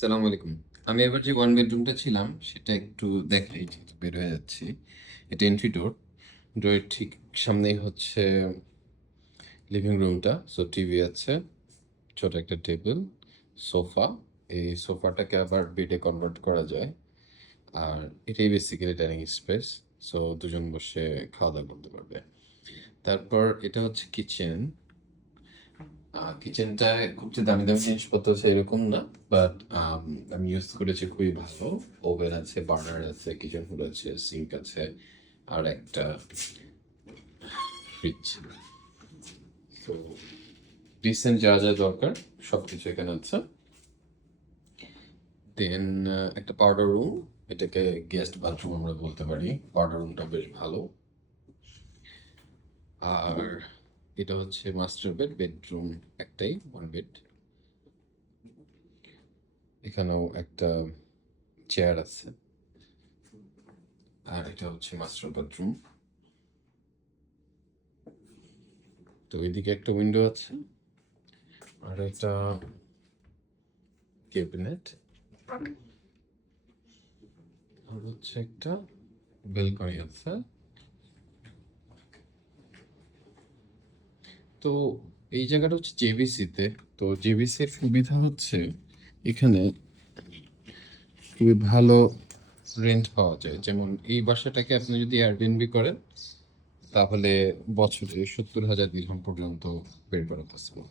সালাম আলাইকুম। আমি এবার যে ওয়ান বেডরুমটা ছিলাম সেটা একটু দেখাই, যেহেতু বের হয়ে যাচ্ছি। এটা এন্ট্রি ডোর। ডোরের ঠিক সামনেই হচ্ছে লিভিং রুমটা। সো টিভি আছে, ছোট একটা টেবিল, সোফা। এই সোফাটাকে আবার বেডে কনভার্ট করা যায়। আর এটাই বেসিক্যালি ডাইনিং স্পেস। সো দুজন বসে খাওয়া দাওয়া করতে পারবে। তারপর এটা হচ্ছে কিচেন। কিচেনটায় খুব যে দামি দামি জিনিসপত্র আছে এরকম না, বাট আমি ইউজ করেছি খুবই ভালো। ওভেন আছে, বার্নার আছে, কিচেন হুড আছে, সিঙ্ক আছে, আর একটা ফ্রিজ। তো রিসেন্ট যা যা দরকার সব কিছু এখানে আছে। দেন একটা পাউডার রুম, এটাকে গেস্ট বাথরুম আমরা বলতে পারি। পাউডার রুমটা বেশ ভালো। আর এটা হচ্ছে মাস্টার বেড। বেডরুম একটাই, ওয়ান বেড। এখানেও একটা চেয়ার আছে। আর এটা হচ্ছে মাস্টার বাথরুম। তো এদিকে একটা উইন্ডো আছে, আর এটা ক্যাবিনেট, আর হচ্ছে একটা বেলকনি আছে। তো এই জায়গাটা হচ্ছে জেবিসিতে। তো জেবিসির সুবিধা হচ্ছে এখানে খুবই ভালো রেন্ট পাওয়া যায়। যেমন এই বাসাটাকে আপনি যদি এয়ারবিএনবি করেন তাহলে বছরে 70,000 দিরহাম পর্যন্ত বের করা পসিবল।